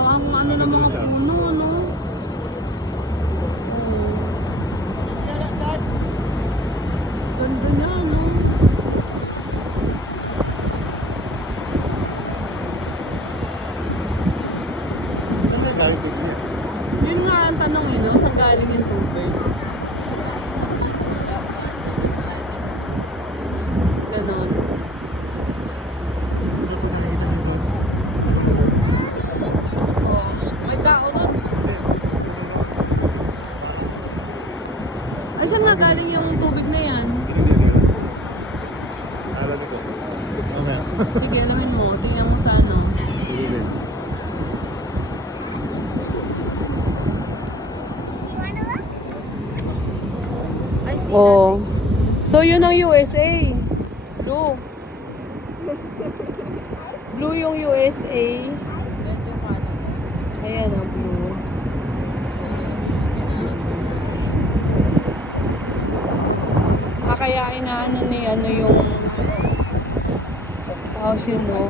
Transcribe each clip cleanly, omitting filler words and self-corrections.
ang ano ng mga puno, ano? Ganda niya, ano? Saan may galing tubig niya? Yun nga ang tanong yun, no? Saan galing yung tubig? Ganon. Hindi ko nakikita niya doon. Oh, may tao doon. Ay, saan nga galing yung tubig na yan? Hindi. Alamin ko. Mamaya. Sige, alamin mo. Tingnan mo sa ano. Sige. Oh. So, yun ang USA. Blue. Blue yung USA. Ayan ang blue. Kaya inaano ni ano yung house yun, no?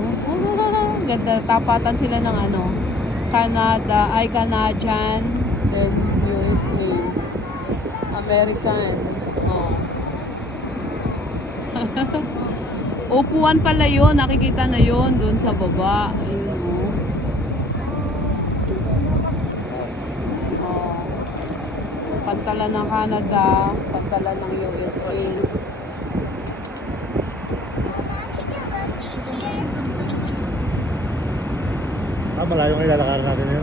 Ganda. Tapatan sila ng ano. Canada, ay Canadian, then USA. American. Oh. Upuan pala yun. Nakikita na yun doon sa baba. Ayun, oh. Oh. Pantalan ng Canada, pantalan ng USA. Malayo nga ilalakaran natin yun.